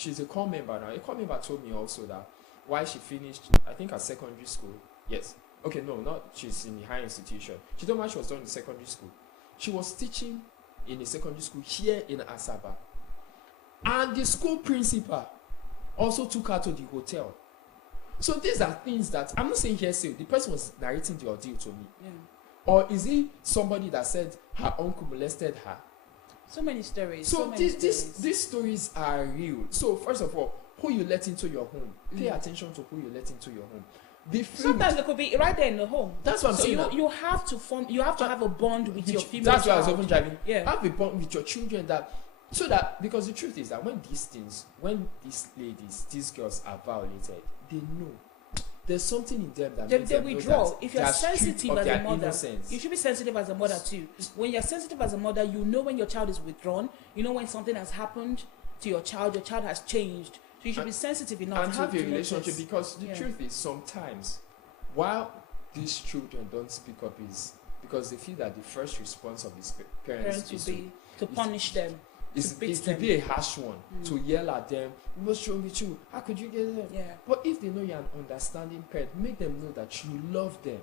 she's a core member now. A core member told me also that while she finished, I think, her secondary school. Yes. Okay, no, not she's in a higher institution. She told me she was done in secondary school. She was teaching in a secondary school here in Asaba. And the school principal also took her to the hotel. So these are things that I'm not saying hearsay. The person was narrating the ordeal to me. Yeah. Or is it somebody that said her uncle molested her? So many stories. So these stories are real. So first of all, who you let into your home, pay attention to who you let into your home. Sometimes it could be right there in the home. That's what I'm saying. You have to form. You have to have a bond with your female. That's why I was child. often driving. Yeah. Have a bond with your children so that because the truth is that when these ladies, these girls are violated, they know there's something in them that makes they them withdraw. know that If you're sensitive as a mother, innocence. you should be sensitive as a mother too. When you're sensitive as a mother, you know when your child is withdrawn. You know when something has happened to your child has changed. So you should be sensitive enough and to have a notice. relationship, because the truth is sometimes while these children don't speak up is because they feel that the first response of his parents is to punish them. Is to be a harsh one, to yell at them, what's wrong with you? How could you get them? Yeah. But if they know you're an understanding parent, make them know that you love them.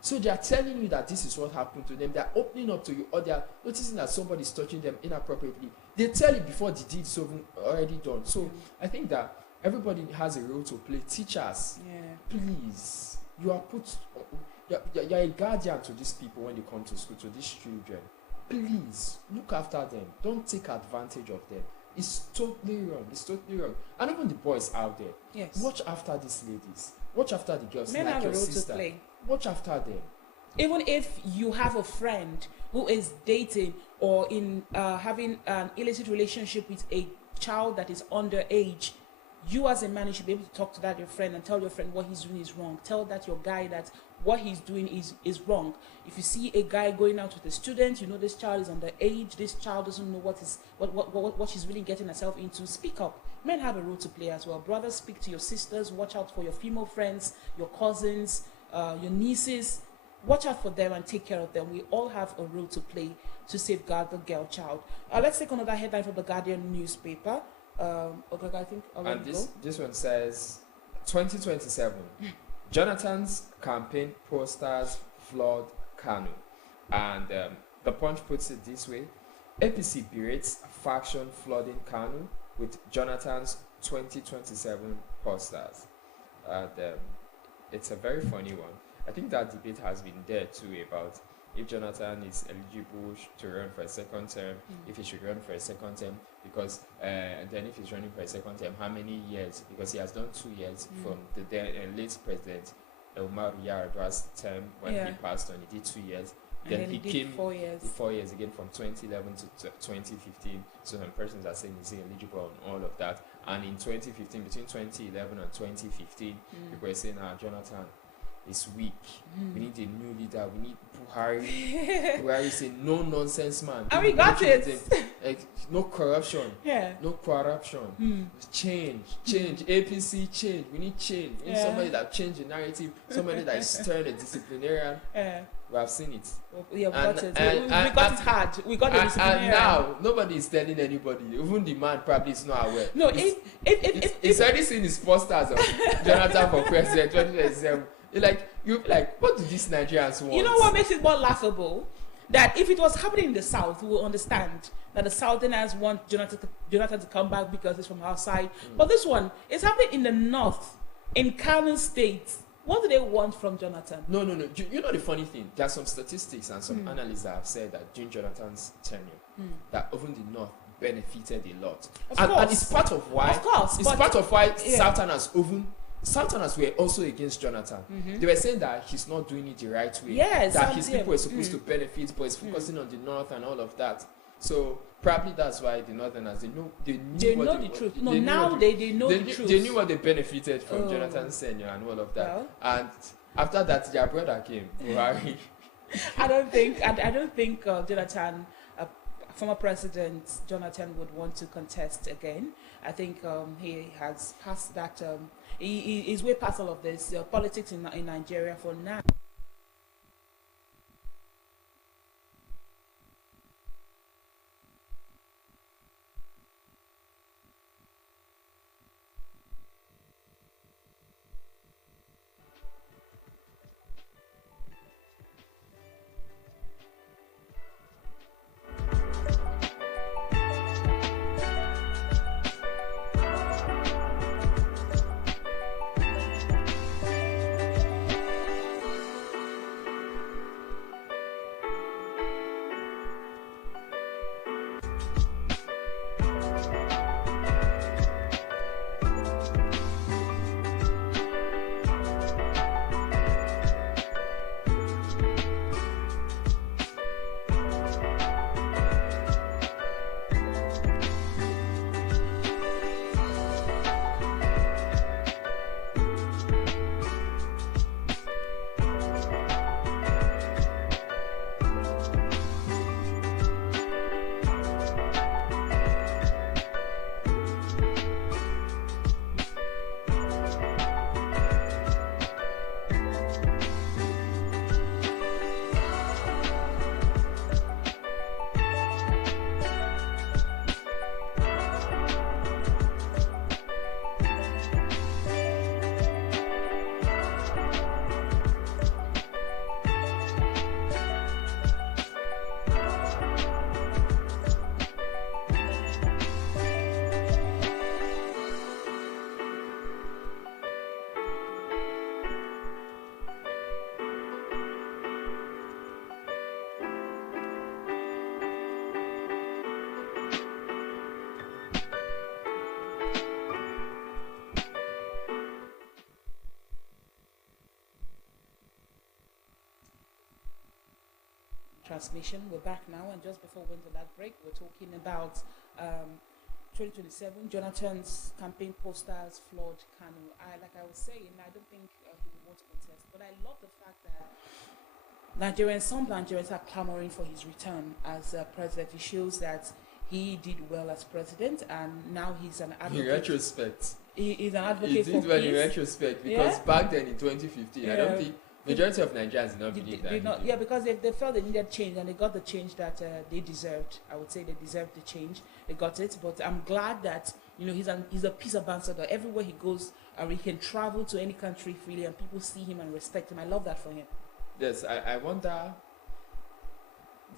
So they are telling you that this is what happened to them. They are opening up to you, or they are noticing that somebody's touching them inappropriately. They tell you before the deed is already done. So I think that everybody has a role to play. Teachers, please, you are you're a guardian to these people when they come to school, to these children. Please look after them. Don't take advantage of them. It's totally wrong. It's totally wrong. And even the boys out there, watch after these ladies. Watch after the girls. Men like have your a role sister. to play. Watch after them. Even if you have a friend who is dating or in having an illicit relationship with a child that is underage, you as a man, you should be able to talk to that your friend and tell your friend what he's doing is wrong. Tell that your guy that what he's doing is wrong. If you see a guy going out with a student, you know this child is underage, this child doesn't know what she's really getting herself into, speak up. Men have a role to play as well. Brothers, speak to your sisters, watch out for your female friends, your cousins, your nieces. Watch out for them and take care of them. We all have a role to play to safeguard the girl child. Let's take another headline from the Guardian newspaper. Okay, I think I'll and this one says 2027 Jonathan's campaign posters flood Kanu, and the Punch puts it this way: APC berates faction flooding Kanu with Jonathan's 2027 posters. And it's a very funny one. I think that debate has been there too about if Jonathan is eligible to run for a second term, if he should run for a second term, because and then if he's running for a second term, how many years? Because he has done 2 years from the late president Umar Yar'Adua's term when he passed on. He did 2 years. Then he came 4 years. 4 years again from 2011 to 2015. So some persons are saying he's eligible on all of that. And in 2015, between 2011 and 2015, people were saying, Jonathan is weak. We need a new leader. We need Buhari. Buhari is a no-nonsense man. And we got it. Like, no corruption. Yeah. No corruption. Change. APC change. We need change. We need somebody that change the narrative. Somebody that is stern, a disciplinarian. We have seen it. Yeah, we got it. We got it hard. We got the disciplinarian. And now nobody is telling anybody. Even the man probably is not aware. No, he's already seen his posters of Jonathan for president 2027. What do these Nigerians want? You know what makes it more laughable? That if it was happening in the South, we will understand that the Southerners want Jonathan to come back because it's from our side. But this one is happening in the North, in Kano State. What do they want from Jonathan? No. You know the funny thing? There are some statistics and some analysts that have said that during Jonathan's tenure, that even the North benefited a lot. And it's part of why. Of course. It's part of why Southerners were also against Jonathan. They were saying that he's not doing it the right way. Yes, that his people were supposed to benefit, but he's focusing on the North and all of that. So probably that's why the Northerners they know the truth. No, now they know the truth. They knew what they benefited from Jonathan's tenure and all of that. Well. And after that, their brother came, Buhari. I don't think Jonathan, former President Jonathan, would want to contest again. I think he has passed that. He is way past all of this politics in Nigeria for now. transmission. We're back now, and just before we went to that break, we're talking about 2027. Jonathan's campaign posters flood Kanu. Like I was saying, I don't think he would want to contest, but I love the fact that some Nigerians are clamoring for his return as president. It shows that he did well as president, and now he's an advocate. In retrospect, he's an advocate he for did well peace. in retrospect, because back then in 2015, I don't Yeah. think majority of Nigerians did not believe that. Did not, yeah, because they felt they needed change, and they got the change that they deserved. I would say they deserved the change. They got it, but I'm glad that he's a peace ambassador. Everywhere he goes, he can travel to any country freely, and people see him and respect him. I love that for him. Yes, I wonder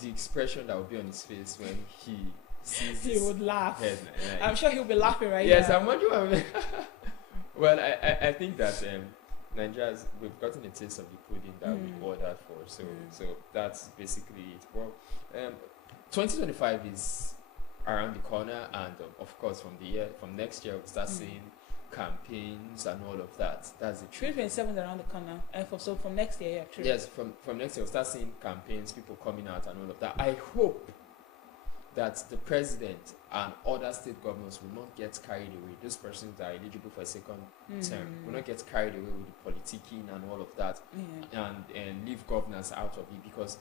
the expression that will be on his face when he sees He this would laugh. headline. I'm sure he'll be laughing right Yes, now. I'm wondering. Well, I think that Nigeria's, we've gotten a taste of the pudding that we ordered for, so that's basically it. Well, 2025 is around the corner, and of course from next year we'll start seeing campaigns and all of that. That's the truth. 2027 around the corner, and so from next year, yeah, true. Yes, from next year we'll start seeing campaigns, people coming out and all of that. I hope that the president and other state governors will not get carried away. Those persons that are eligible for a second term will not get carried away with the politicking and all of that, and leave governance out of it. Because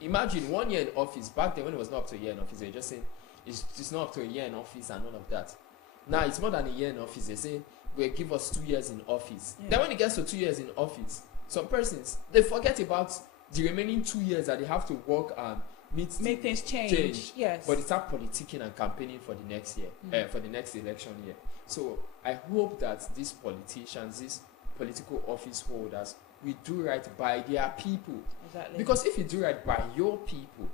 imagine 1 year in office. Back then, when it was not up to a year in office, they were just saying it's not up to a year in office and all of that. Now it's more than a year in office. They say, well, give us 2 years in office. Then when it gets to 2 years in office, some persons, they forget about the remaining 2 years that they have to work and make things change. Yes. But they start politicking and campaigning for the next year, for the next election year. So I hope that these politicians, these political office holders, will do right by their people. Exactly. Because if you do right by your people,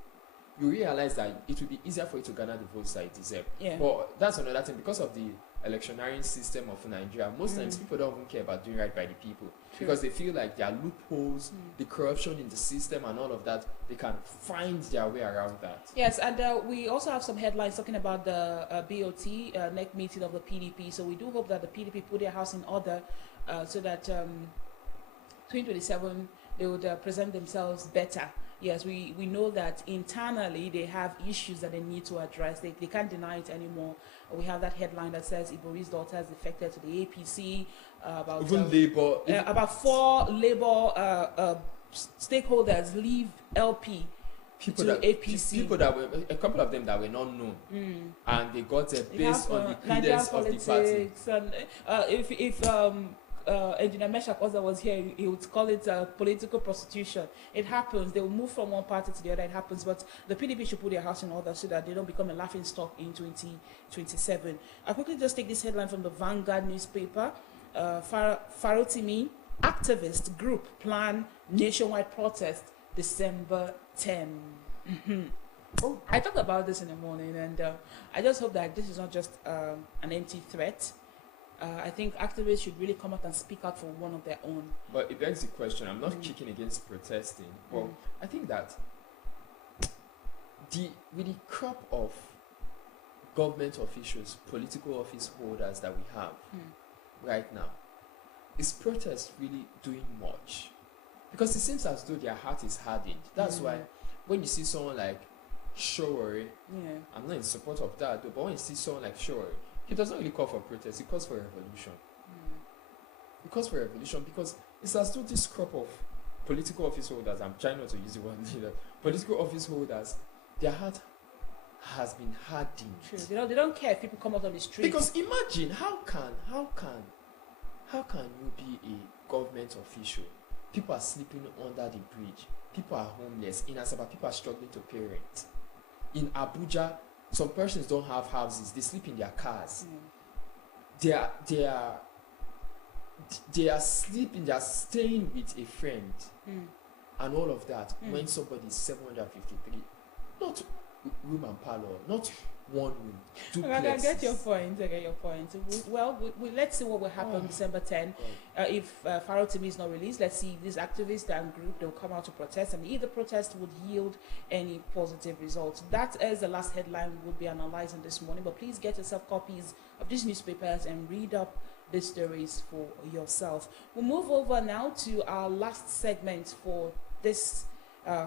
you realize that it will be easier for you to garner the votes that you deserve. Yeah. But that's another thing. Because of the electioneering system of Nigeria, most times people don't even care about doing right by the people. True. Because they feel like there are loopholes, the corruption in the system and all of that, they can find their way around that. Yes, and we also have some headlines talking about the BOT neck meeting of the PDP. So we do hope that the PDP put their house in order so that 2027 they would present themselves better. Yes, we know that internally they have issues that they need to address. They can't deny it anymore. We have that headline that says Ibori's daughter is defected to the APC. About 4 Labour stakeholders leave LP to APC. People that were, a couple of them that were not known, and they got based on the credence of the party. And if Engineer Meshach Oza was here, he would call it political prostitution. It happens. They will move from one party to the other. It happens. But the PDP should put their house in order so that they don't become a laughing stock in 2027. I'll quickly just take this headline from the Vanguard newspaper. Farotimi, activist group plan nationwide protest December 10. Oh, I talked about this in the morning, and I just hope that this is not just an empty threat. I think activists should really come out and speak out for one of their own. But it begs the question, I'm not kicking against protesting, but I think that with the crop of government officials, political office holders that we have right now, is protest really doing much? Because it seems as though their heart is hardened. That's why when you see someone like Showore, I'm not in support of that, but when you see someone like Showore, he doesn't really call for protest, he calls for revolution. He calls for revolution because it's as though this crop of political office holders, I'm trying not to use the word leader, political office holders, their heart has been hardened. True. They don't care if people come out on the street. Because imagine, how can you be a government official? People are sleeping under the bridge. People are homeless. In Asaba, people are struggling to pay rent. In Abuja, some persons don't have houses. They sleep in their cars. They are sleeping. They are staying with a friend, and all of that. When somebody is 753, not room and parlor, not one room, two places. I get your point. Well, let's see what will happen December 10. If Farotimi is not released, let's see if these activists and group they'll come out to protest, and if the protest would yield any positive results. That is the last headline we will be analyzing this morning. But please get yourself copies of these newspapers and read up the stories for yourself. We'll move over now to our last segment for this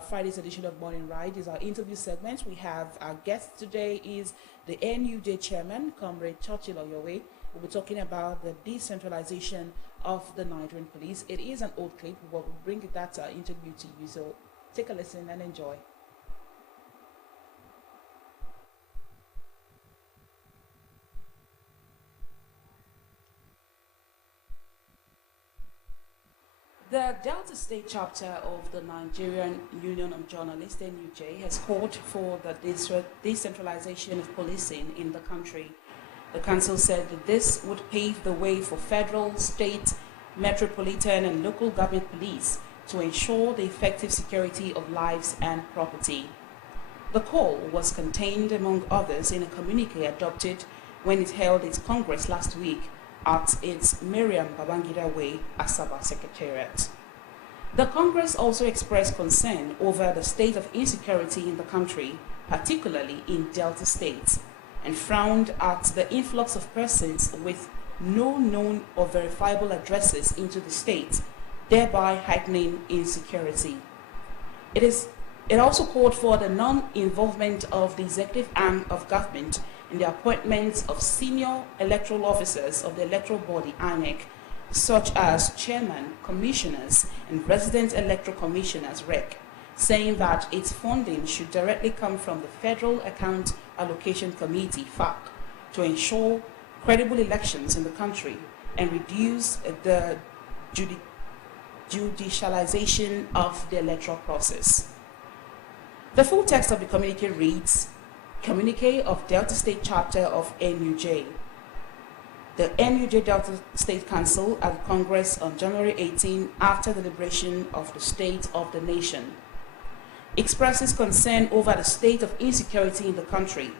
Friday's edition of Morning Ride is our interview segment. We have our guest today is the NUJ chairman, Comrade Churchill Oyowe. We'll be talking about the decentralization of the Nigerian police. It is an old clip, but we'll bring that interview to you. So take a listen and enjoy. The Delta State chapter of the Nigerian Union of Journalists, NUJ, has called for the decentralization of policing in the country. The council said that this would pave the way for federal, state, metropolitan, and local government police to ensure the effective security of lives and property. The call was contained, among others, in a communique adopted when it held its Congress last week at its Miriam Babangida Way, Asaba Secretariat. The Congress also expressed concern over the state of insecurity in the country, particularly in Delta State, and frowned at the influx of persons with no known or verifiable addresses into the state, thereby heightening insecurity. It also called for the non-involvement of the executive arm of government in the appointments of senior electoral officers of the electoral body, INEC, such as chairman, commissioners, and resident electoral commissioners, REC, saying that its funding should directly come from the Federal Account Allocation Committee, FAC, to ensure credible elections in the country and reduce the judicialization of the electoral process. The full text of the communique reads, Communique of Delta State Chapter of NUJ. The NUJ Delta State Council at Congress on January 18, after the liberation of the state of the nation, expresses concern over the state of insecurity in the country,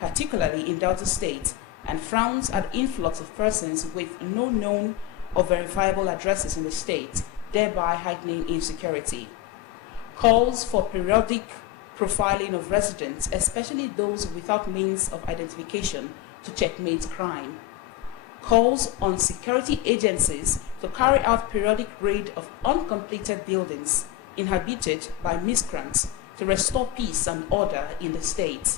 particularly in Delta State, and frowns at the influx of persons with no known or verifiable addresses in the state, thereby heightening insecurity. Calls for periodic profiling of residents, especially those without means of identification, to checkmate crime. Calls on security agencies to carry out periodic raid of uncompleted buildings inhabited by miscreants to restore peace and order in the state.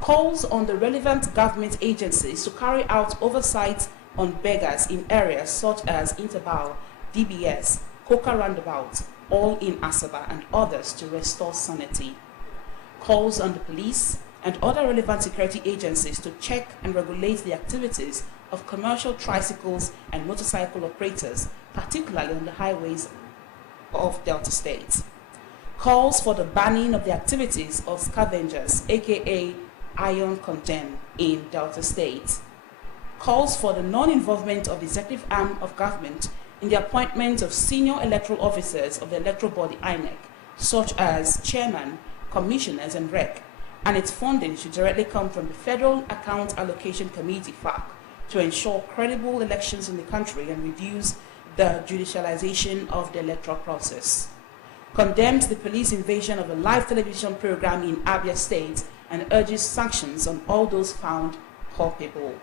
Calls on the relevant government agencies to carry out oversight on beggars in areas such as Interbao, DBS, Coca Roundabout, all in Asaba, and others to restore sanity. Calls on the police and other relevant security agencies to check and regulate the activities of commercial tricycles and motorcycle operators, particularly on the highways of Delta State. Calls for the banning of the activities of scavengers, aka iron condemn, in Delta State. Calls for the non-involvement of the executive arm of government in the appointment of senior electoral officers of the electoral body, INEC, such as chairman, commissioners, and REC, and its funding should directly come from the Federal Account Allocation Committee, FAC, to ensure credible elections in the country and reduce the judicialization of the electoral process. Condemns the police invasion of a live television program in Abia State and urges sanctions on all those found culpable.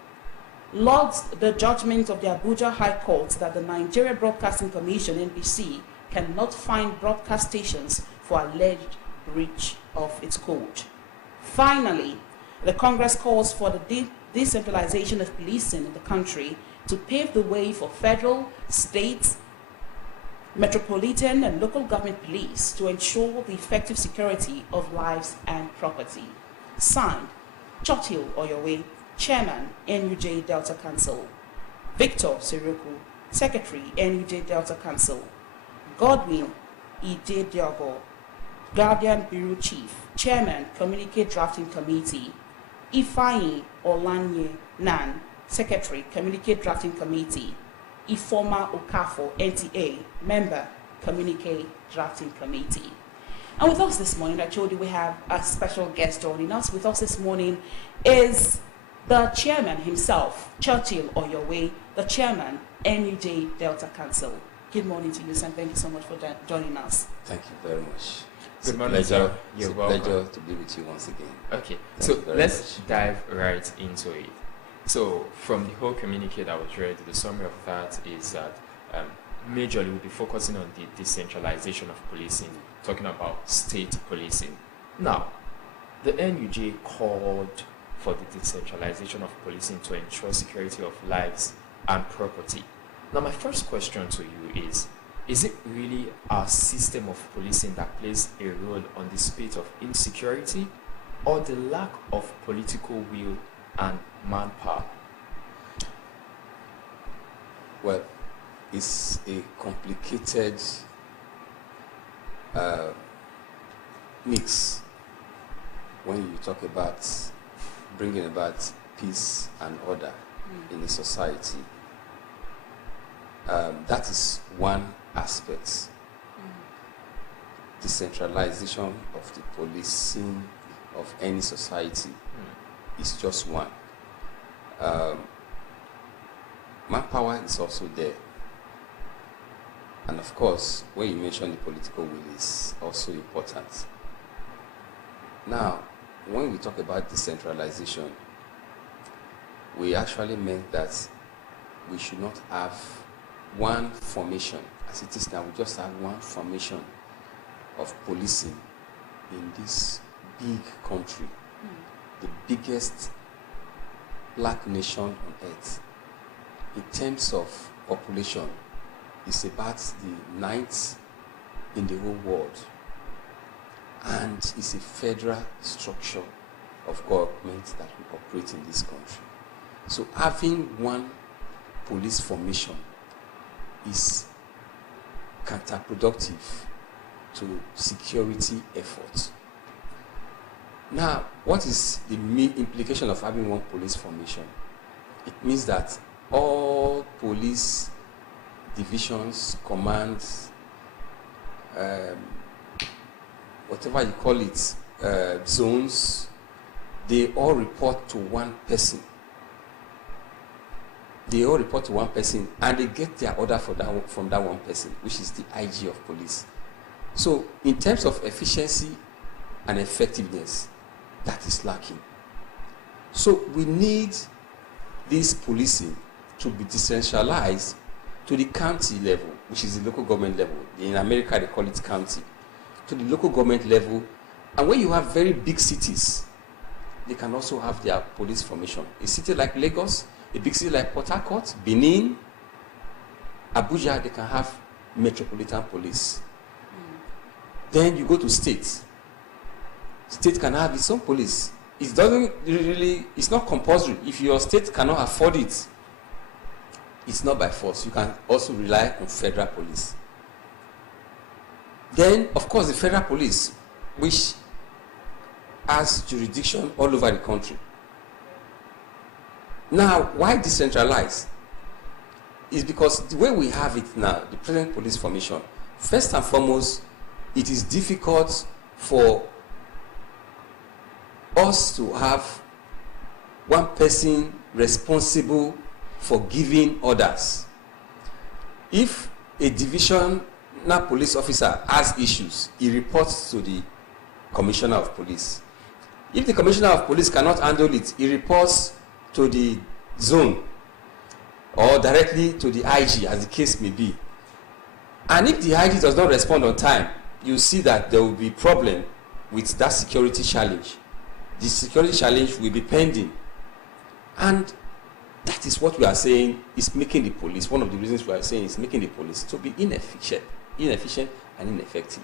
Lauds the judgment of the Abuja High Court that the Nigeria Broadcasting Commission, NBC, cannot fine broadcast stations for alleged breach of its code. Finally, the Congress calls for the decentralization of policing in the country to pave the way for federal, state, metropolitan, and local government police to ensure the effective security of lives and property. Signed, Churchill Oyowe, Chairman, NUJ Delta Council. Victor Siroku, Secretary, NUJ Delta Council. Godwin Ide Diago, Guardian Bureau Chief, Chairman, Communique Drafting Committee. Ifeanyi Olanye Nan, Secretary, Communique Drafting Committee. Ifoma Okafo, NTA, Member, Communique Drafting Committee. And with us this morning, I told you we have a special guest joining us. With us this morning is the chairman himself, Churchill Oyowe, the chairman, NUJ Delta Council. Good morning to you, sir. Thank you so much for joining us. Thank you very much. Good morning, sir. You're welcome. It's a pleasure to be with you once again. Okay, Thank so let's dive right into it. So, from the whole communique that was read, the summary of that is that majorly we'll be focusing on the decentralization of policing, talking about state policing. Now, the NUJ called for the decentralization of policing to ensure security of lives and property. Now, my first question to you is it really our system of policing that plays a role on the spate of insecurity, or the lack of political will and manpower? Well, it's a complicated mix when you talk about bringing about peace and order in a society. That is one aspect. Decentralization of the policing of any society is just one. Manpower is also there. And of course, when you mention the political will is also important. Now, when we talk about decentralization, we actually meant that we should not have one formation. As it is now, we just have one formation of policing in this big country, the biggest black nation on earth. In terms of population, it's about the 9th in the whole world, and it's a federal structure of government that will operate in this country. So having one police formation is counterproductive to security efforts. Now, what is the implication of having one police formation? It means that all police divisions, commands, whatever you call it, zones, they all report to one person. They all report to one person, and they get their order from that one person, which is the IG of police. So, in terms of efficiency and effectiveness, that is lacking. So, we need this policing to be decentralized to the county level, which is the local government level. In America, they call it county. To the local government level. And when you have very big cities, they can also have their police formation. A city like Lagos, a big city like Port Harcourt, Benin, Abuja, they can have metropolitan police. Then you go to states. State can have its own police. It doesn't really, it's not compulsory. If your state cannot afford it, it's not by force. You can also rely on federal police. Then, of course, the federal police, which has jurisdiction all over the country. Now, why decentralize? Is because the way we have it now, the present police formation, first and foremost, it is difficult for us to have one person responsible for giving orders. If a divisional police officer has issues, he reports to the commissioner of police. If the commissioner of police cannot handle it, he reports to the zone or directly to the IG, as the case may be. And if the IG does not respond on time, you see that there will be problem with that security challenge. The security challenge will be pending. And that is what we are saying is making the police, one of the reasons we are saying is making the police to be inefficient and ineffective.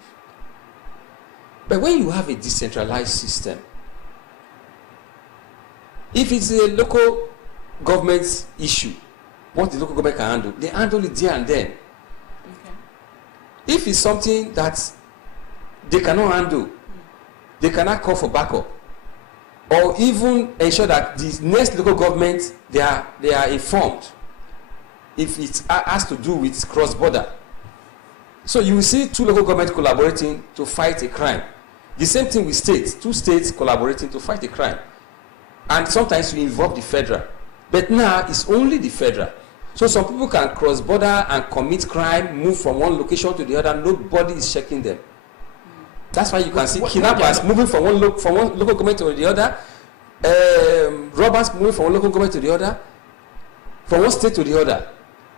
But when you have a decentralized system, if it's a local government issue, what the local government can handle, they handle it there and then. Okay. If it's something that they cannot handle, they cannot call for backup, or even ensure that the next local government, they are informed if it has to do with cross-border. So you will see two local governments collaborating to fight a crime. The same thing with states, two states collaborating to fight a crime. And sometimes you involve the federal. But now it's only the federal. So some people can cross border and commit crime, move from one location to the other. Nobody is checking them. That's why you can see kidnappers moving from one local government to the other, robbers moving from one local government to the other, from one state to the other,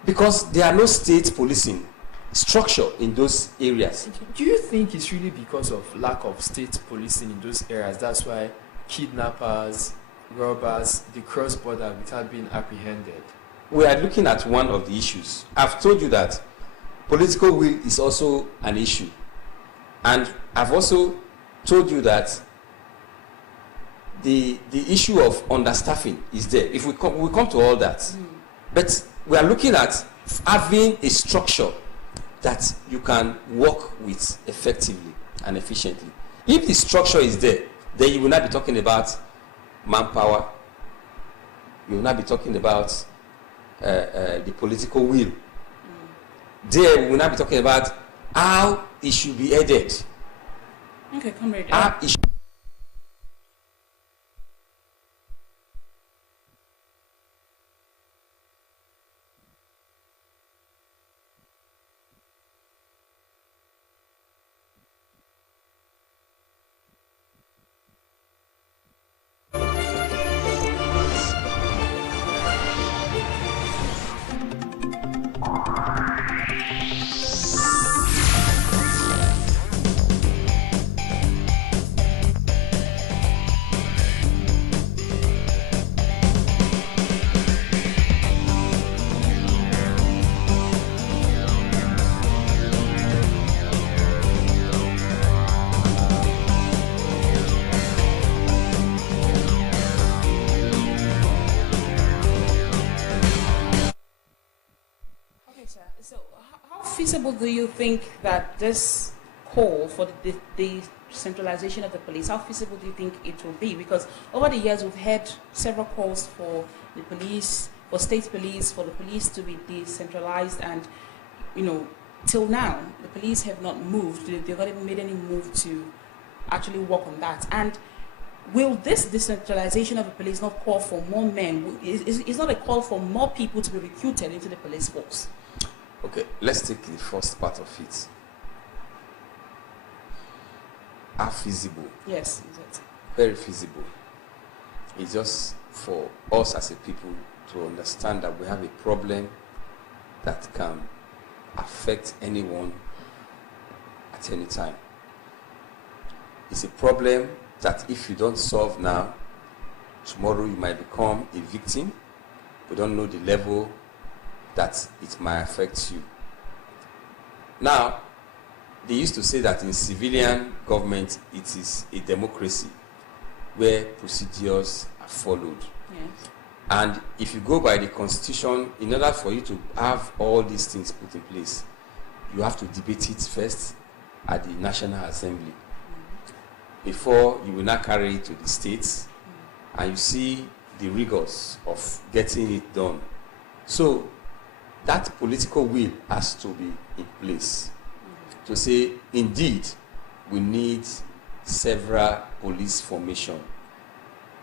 because there are no state policing. structure in those areas. Do you think it's really because of lack of state policing in those areas? That's why kidnappers, robbers, they cross border without being apprehended? We are looking at one of the issues. I've told you that political will is also an issue. And I've also told you that the issue of understaffing is there. If we come to all that. But we are looking at having a structure that you can work with effectively and efficiently. If the structure is there, then you will not be talking about manpower. You will not be talking about the political will. There, we will not be talking about how it should be headed. Okay, comrade. How it should. So, how feasible do you think that this call for the decentralization of the police, how feasible do you think it will be? Because over the years, we've had several calls for the police, for state police, for the police to be decentralized, and, you know, till now, the police have not moved. They've not even made any move to actually work on that. And will this decentralization of the police not call for more men? It's not a call for more people to be recruited into the police force. Okay, let's take the first part of it. How feasible? Yes, exactly. Very feasible. It's just for us as a people to understand that we have a problem that can affect anyone at any time. It's a problem that if you don't solve now, tomorrow you might become a victim. We don't know the level that it might affect you. Now, they used to say that in civilian government, it is a democracy where procedures are followed. Yes. And if you go by the constitution, in order for you to have all these things put in place, you have to debate it first at the National Assembly before you will not carry it to the states, and you see the rigors of getting it done. So that political will has to be in place to say, indeed, we need several police formation.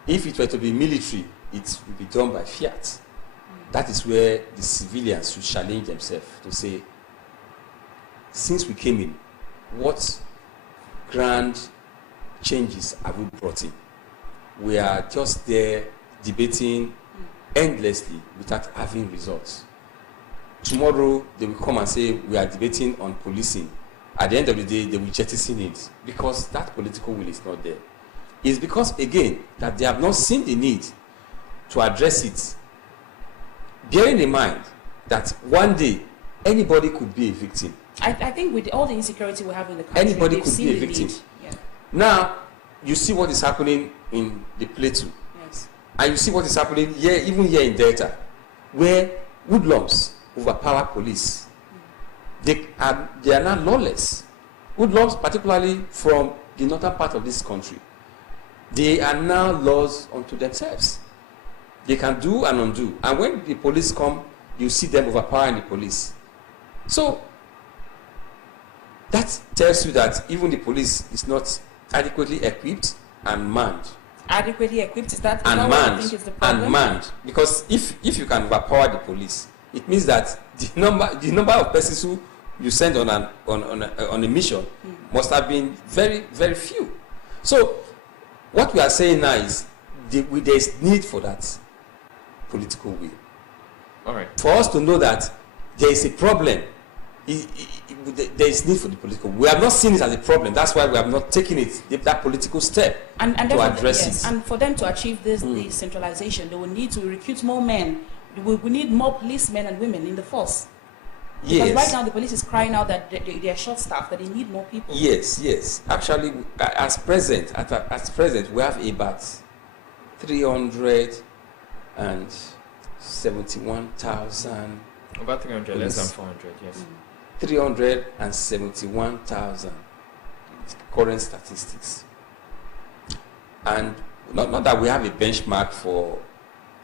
If it were to be military, it will be done by fiat. That is where the civilians should challenge themselves to say, since we came in, what grand changes have we brought in? We are just there debating endlessly without having results. Tomorrow they will come and say we are debating on policing. At the end of the day, they will jettison it because that political will is not there. It's because, again, that they have not seen the need to address it, bearing in mind that one day anybody could be a victim. I think with all the insecurity we have in the country, anybody could be a victim. Yeah. Now, you see what is happening in the Plateau. Yes. And you see what is happening here, even here in Delta, where hoodlums overpower police. They are now lawless. Hoodlums, particularly from the northern part of this country, they are now laws unto themselves. They can do and undo. And when the police come, you see them overpowering the police. So, that tells you that even the police is not adequately equipped and manned. Adequately equipped, is that and what manned, I think is the problem? and manned. Because if you can overpower the police, it means that the number of persons who you send on a mission must have been very, very few. So what we are saying now is there is need for that political will. All right. For us to know that there is a problem there is need for the political. We have not seen it as a problem. That's why we have not taken that political step and to address yes, it. And for them to achieve this decentralization, they will need to recruit more men. We need more policemen and women in the force. Because right now the police is crying out that they are short-staffed, that they need more people. Yes. Actually, at present, we have about 371,000. About 300, less than 400, yes. 371,000 current statistics. And not that we have a benchmark for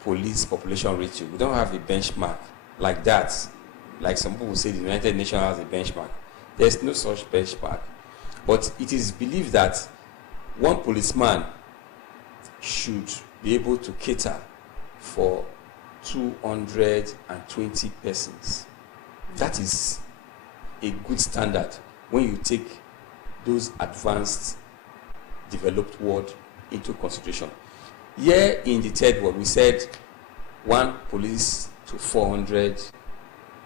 police population ratio. We don't have a benchmark like that. Like some people say the United Nations has a benchmark. There's no such benchmark. But it is believed that one policeman should be able to cater for 220 persons. That is a good standard when you take those advanced developed world into consideration. Here in the third world, we said one police to 400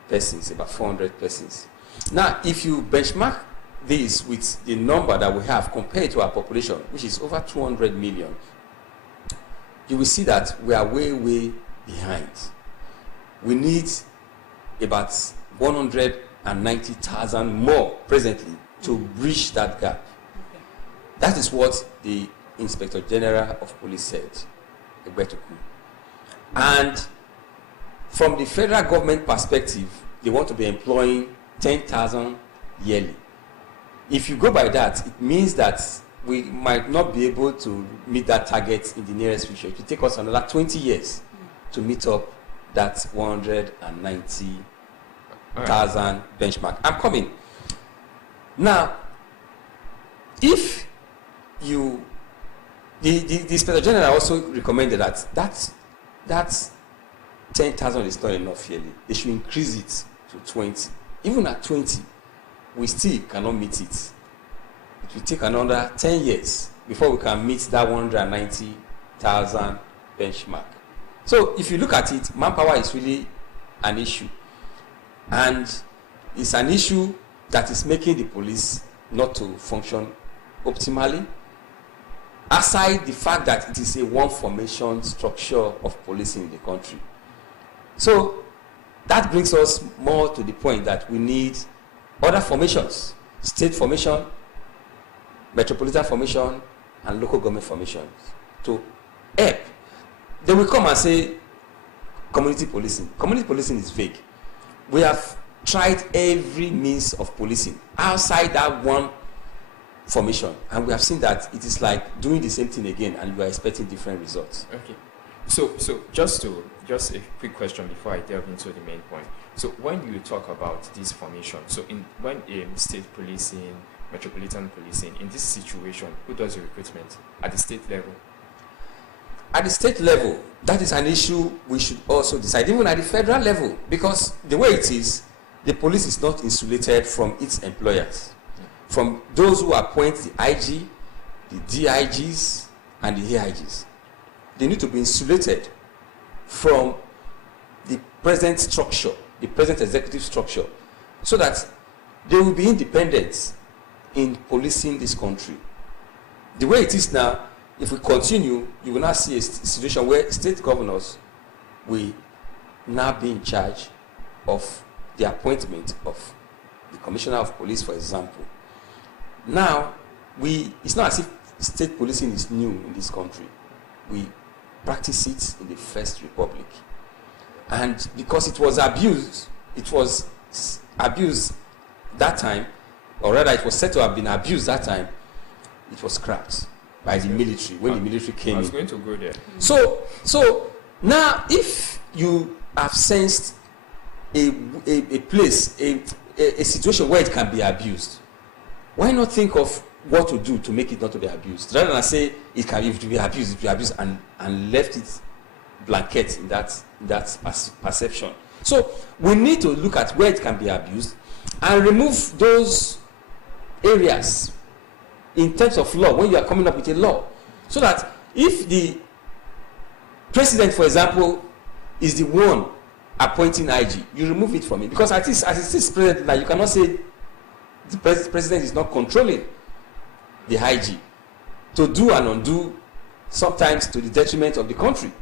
persons, about 400 persons. Now, if you benchmark this with the number that we have compared to our population, which is over 200 million, you will see that we are way behind. We need about 190,000 more presently to bridge that gap. Okay. That is what the Inspector General of Police said, Egbetukun. And from the federal government perspective, they want to be employing 10,000 yearly. If you go by that, it means that we might not be able to meet that target in the nearest future. It will take us another 20 years to meet up that 190,000 benchmark. I'm coming. Now, if you, the Inspector General also recommended that 10,000 is not enough yearly. They should increase it to 20. Even at 20, we still cannot meet it. It will take another 10 years before we can meet that 190,000 benchmark. So if you look at it, manpower is really an issue. And it's an issue that is making the police not to function optimally, aside the fact that it is a one formation structure of policing in the country. So that brings us more to the point that we need other formations, state formation, metropolitan formation, and local government formations to help. They will come and say community policing. Community policing is vague. We have tried every means of policing outside that one formation, and we have seen that it is like doing the same thing again, and you are expecting different results. Okay. So just a quick question before I delve into the main point. So when you talk about this formation, so when state policing, metropolitan policing, in this situation, who does the recruitment at the state level? At the state level, that is an issue we should also decide, even at the federal level, because the way it is, the police is not insulated from its employers, from those who appoint the IG, the DIGs, and the AIGs. They need to be insulated from the present structure, the present executive structure, so that they will be independent in policing this country. The way it is now, if we continue, you will now see a situation where state governors will now be in charge of the appointment of the commissioner of police, for example. Now, it's not as if state policing is new in this country. We practice it in the First Republic. And because it was abused that time, or rather it was said to have been abused that time, it was scrapped by the military when the military came in. I was going to go there. So now if you have sensed a place, a situation where it can be abused, why not think of what to do to make it not to be abused, rather than say it can be abused, and left it blanket in that perception. So we need to look at where it can be abused and remove those areas in terms of law when you are coming up with a law, so that if the president, for example, is the one appointing IG, you remove it from it. Because as it is present now, you cannot say the president is not controlling the IG to do and undo, sometimes to the detriment of the country.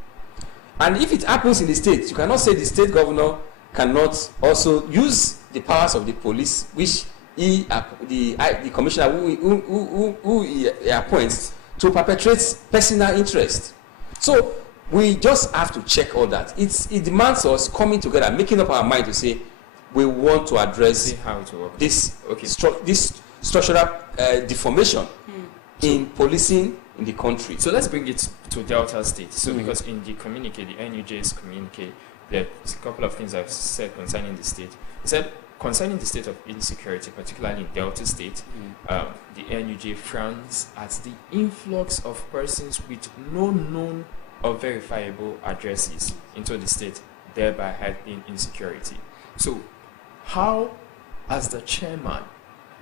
And if it happens in the state, you cannot say the state governor cannot also use the powers of the police, which the commissioner who he appoints, to perpetrate personal interest. So we just have to check all that. It demands us coming together, making up our mind to say we want to address how to work. this structural deformation in policing in the country. So let's bring it to Delta State. So because in the communique, the NUJ's communique, there's a couple of things I've said concerning the state. It said concerning the state of insecurity, particularly in Delta State, the NUJ frowns at the influx of persons with no known or verifiable addresses into the state, thereby heightening insecurity. So how, as the chairman,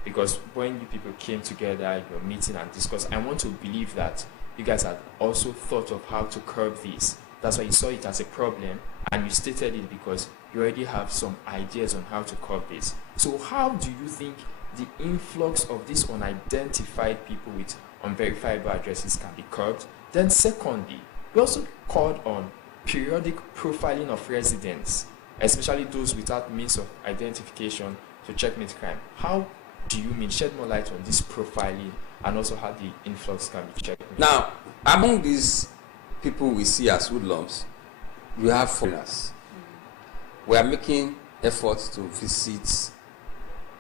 because when you people came together, you were meeting and discussed, I want to believe that you guys had also thought of how to curb this. That's why you saw it as a problem and you stated it because you already have some ideas on how to curb this. So how do you think the influx of these unidentified people with unverifiable addresses can be curbed? Then secondly, we also called on periodic profiling of residents, especially those without means of identification, to checkmate crime. How do you mean shed more light on this profiling and also how the influx can be checked? Now, among these people we see as hoodlums, we have foreigners. We are making efforts to visit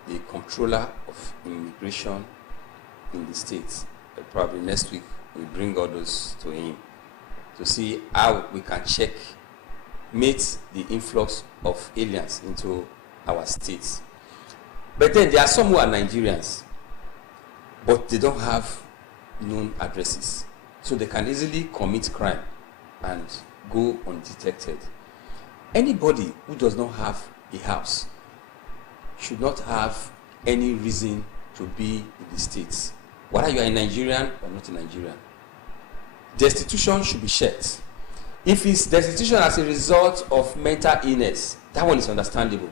the comptroller of immigration in the States. Probably next week we bring all those to him to see how we can checkmate the influx of aliens into our states. But then there are some who are Nigerians, but they don't have known addresses. So they can easily commit crime and go undetected. Anybody who does not have a house should not have any reason to be in the States. Whether you are a Nigerian or not a Nigerian. Destitution should be checked. If it's destitution as a result of mental illness, that one is understandable.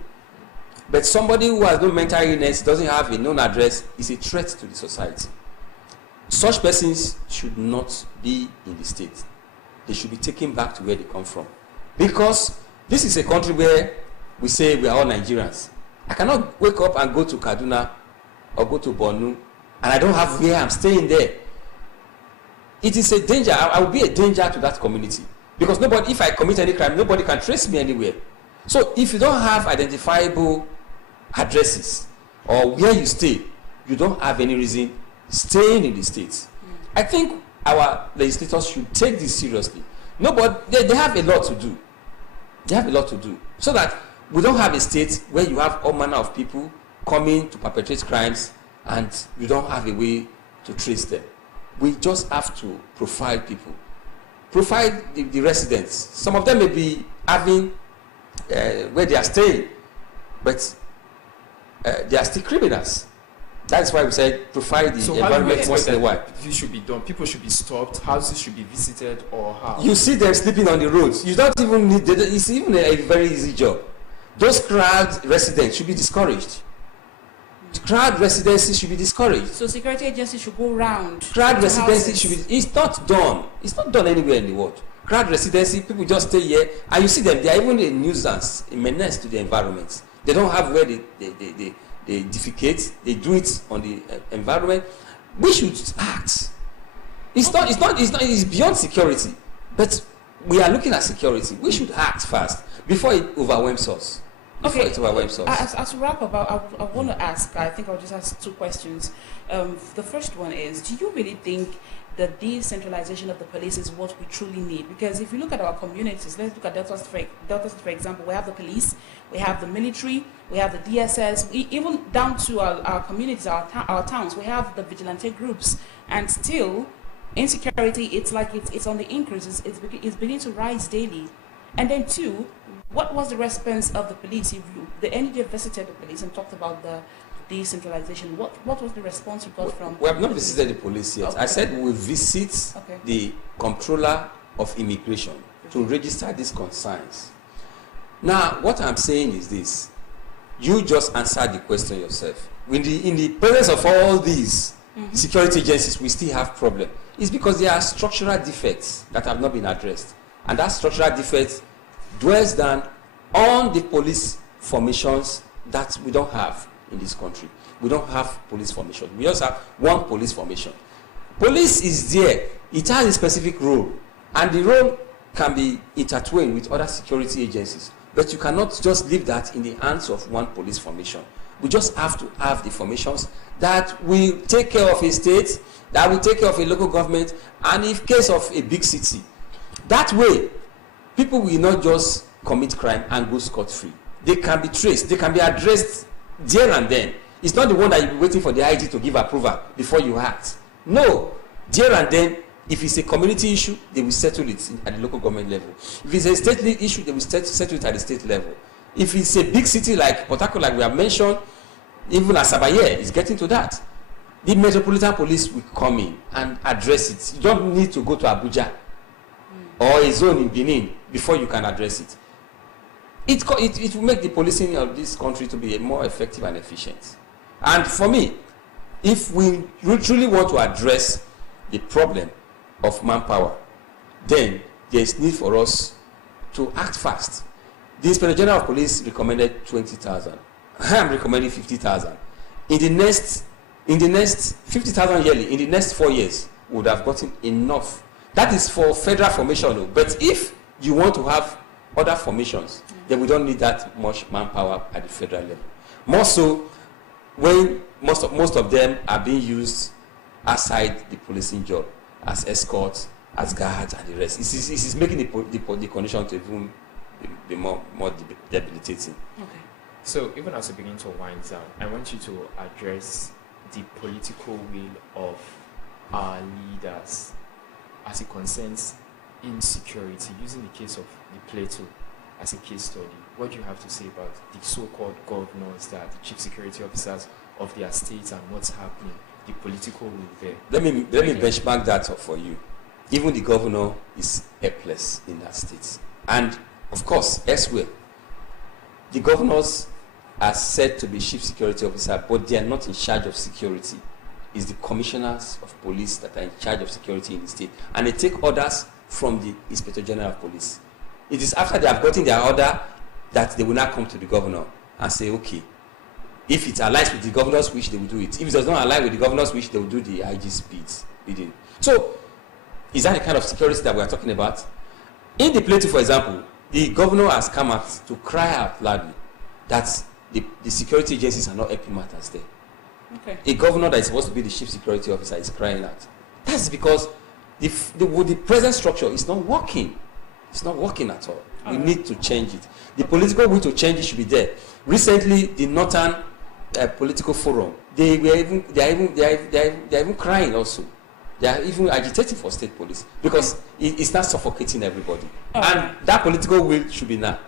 But somebody who has no mental illness, doesn't have a known address, is a threat to the society. Such persons should not be in the state. They should be taken back to where they come from. Because this is a country where we say we are all Nigerians. I cannot wake up and go to Kaduna or go to Borno and I don't have where I'm staying there. It is a danger. I will be a danger to that community. Because nobody, if I commit any crime, nobody can trace me anywhere. So if you don't have identifiable addresses or where you stay, you don't have any reason staying in the States. I think our legislators should take this seriously. Nobody, they have a lot to do. They have a lot to do. So that we don't have a state where you have all manner of people coming to perpetrate crimes and you don't have a way to trace them. We just have to profile people. Profile the residents. Some of them may be having where they are staying, but they are still criminals. That's why we said profile the environment once in a while. This should be done. People should be stopped. Houses should be visited, or how? You see them sleeping on the roads. You don't even need. It's even a very easy job. Those crowd residents should be discouraged. Crowd residency should be discouraged. So security agencies should go round. Crowd residency should be. It's not done. It's not done anywhere in the world. Crowd residency, people just stay here, and you see them. They are even a nuisance, a menace to the environment. They don't have where they defecate. They do it on the environment. We should act. It's beyond security, but we are looking at security. We should act fast before it overwhelms us. Okay, as we wrap up, I want to ask, I think I'll just ask two questions. The first one is, do you really think that decentralization of the police is what we truly need? Because if you look at our communities, let's look at Delta State, for example, we have the police, we have the military, we have the DSS, even down to our communities, our towns, we have the vigilante groups, and still, insecurity, it's like it's on the increase, it's beginning to rise daily. And then two, what was the response of the police? If the NUJ visited the police and talked about the decentralization, what was the response you got from? We have not visited the police yet. Okay. I said we visit the comptroller of immigration to register these concerns. Now, what I'm saying is this. You just answered the question yourself. In the presence of all these security agencies, we still have problem. It's because there are structural defects that have not been addressed. And that structural defect dwells down on the police formations that we don't have in this country. We don't have police formation. We just have one police formation. Police is there. It has a specific role. And the role can be intertwined with other security agencies. But you cannot just leave that in the hands of one police formation. We just have to have the formations that will take care of a state, that will take care of a local government, and in case of a big city. That way, people will not just commit crime and go scot-free. They can be traced, they can be addressed there and then. It's not the one that you'll be waiting for the IG to give approval before you act. No, there and then, if it's a community issue, they will settle it at the local government level. If it's a state issue, they will settle it at the state level. If it's a big city like Port Harcourt, like we have mentioned, even Asaba here is getting to that. The Metropolitan Police will come in and address it. You don't need to go to Abuja or a zone in Benin before you can address it. It will make the policing of this country to be more effective and efficient. And for me, if we truly want to address the problem of manpower, then there is need for us to act fast. The Inspector General of Police recommended 20,000. I am recommending 50,000. In the next 50,000 yearly, in the next 4 years, we would have gotten enough. That is for federal formation. But if you want to have other formations, then we don't need that much manpower at the federal level. More so when most of them are being used outside the policing job as escorts, as guards, and the rest. It is making the condition to even be more debilitating. Okay. So even as we begin to wind down, I want you to address the political will of our leaders as it concerns insecurity, using the case of the Plateau as a case study. What do you have to say about the so-called governors, that the chief security officers of their states, and what's happening, the political will there? Let me benchmark that up for you. Even the governor is helpless in that state. And of course, elsewhere, the governors are said to be chief security officer, but they are not in charge of security. It's the commissioners of police that are in charge of security in the state. And they take orders from the Inspector General of Police. It is after they have gotten their order that they will now come to the governor and say, okay, if it aligns with the governor's wish, they will do it. If it does not align with the governor's wish, they will do the IG's bidding. So, is that the kind of security that we are talking about? In the Plateau, for example, the governor has come out to cry out loudly that the security agencies are not helping matters there. Okay. A governor that is supposed to be the chief security officer is crying out. That's because the present structure is not working. It's not working at all. We need to change it. The political will to change it should be there. Recently, the Northern Political Forum, they are even crying also. They are even agitating for state police because it's not suffocating everybody. And that political will should be now.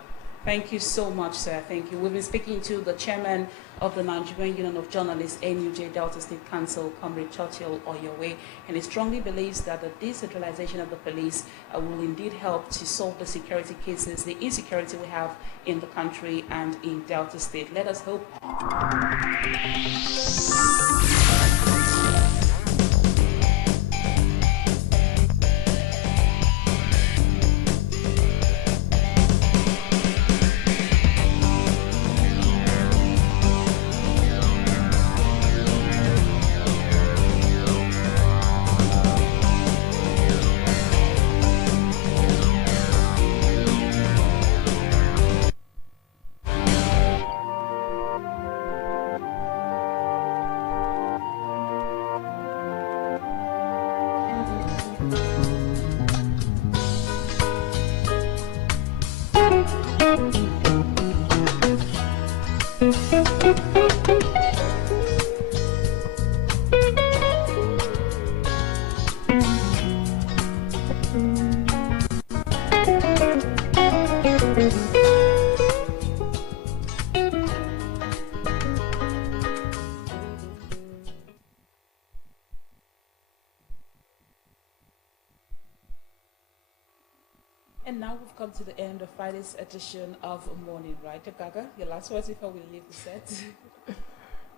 Thank you so much, sir. Thank you. We've been speaking to the chairman of the Nigerian Union of Journalists, NUJ Delta State Council, Comrade Churchill Oyowe, and he strongly believes that the decentralization of the police will indeed help to solve the security cases, the insecurity we have in the country and in Delta State. Let us hope. And now we've come to the end of Friday's edition of Morning Right. Gaga, your last words before we leave the set.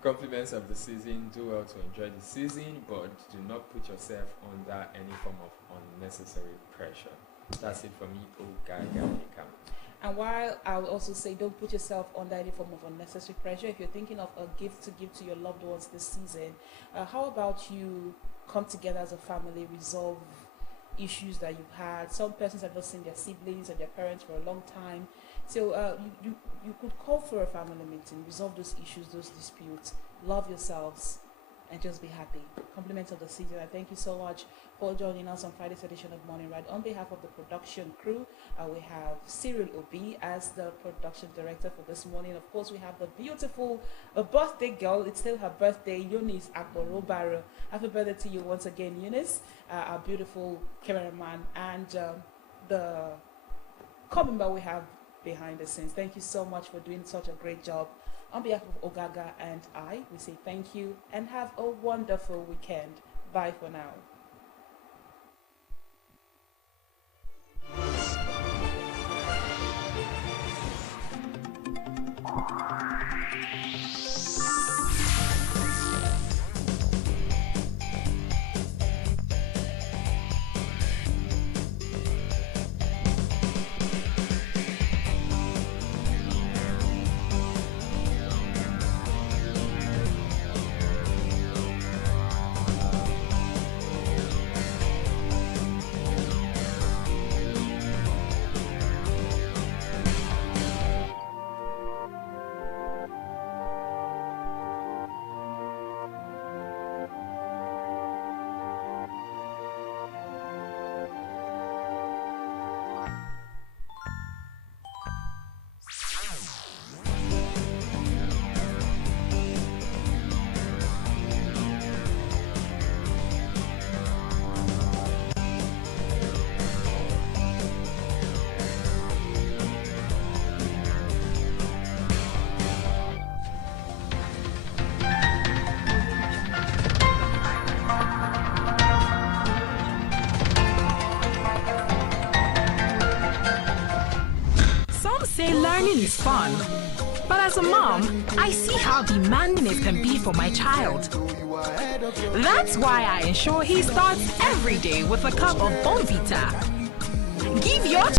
Compliments of the season. Do well to enjoy the season, but do not put yourself under any form of unnecessary pressure. That's it for me, Gaga Nikam. And while I will also say, don't put yourself under any form of unnecessary pressure. If you're thinking of a gift to give to your loved ones this season, how about you come together as a family, resolve issues that you've had? Some persons have not seen their siblings and their parents for a long time. So you could call for a family meeting, resolve those issues, those disputes, love yourselves, and just be happy. Compliments of the season. I thank you so much for joining us on Friday's edition of Morning Ride. On behalf of the production crew, we have Cyril Obi as the production director for this morning. Of course, we have the beautiful birthday girl. It's still her birthday, Eunice Akborobaro. Happy birthday to you once again, Eunice, our beautiful cameraman, and the Komimba we have behind the scenes. Thank you so much for doing such a great job. On behalf of Ogaga and I, we say thank you and have a wonderful weekend. Bye for now. Say learning is fun, but as a mom, I see how demanding it can be for my child. That's why I ensure he starts every day with a cup of Bonvita. Give your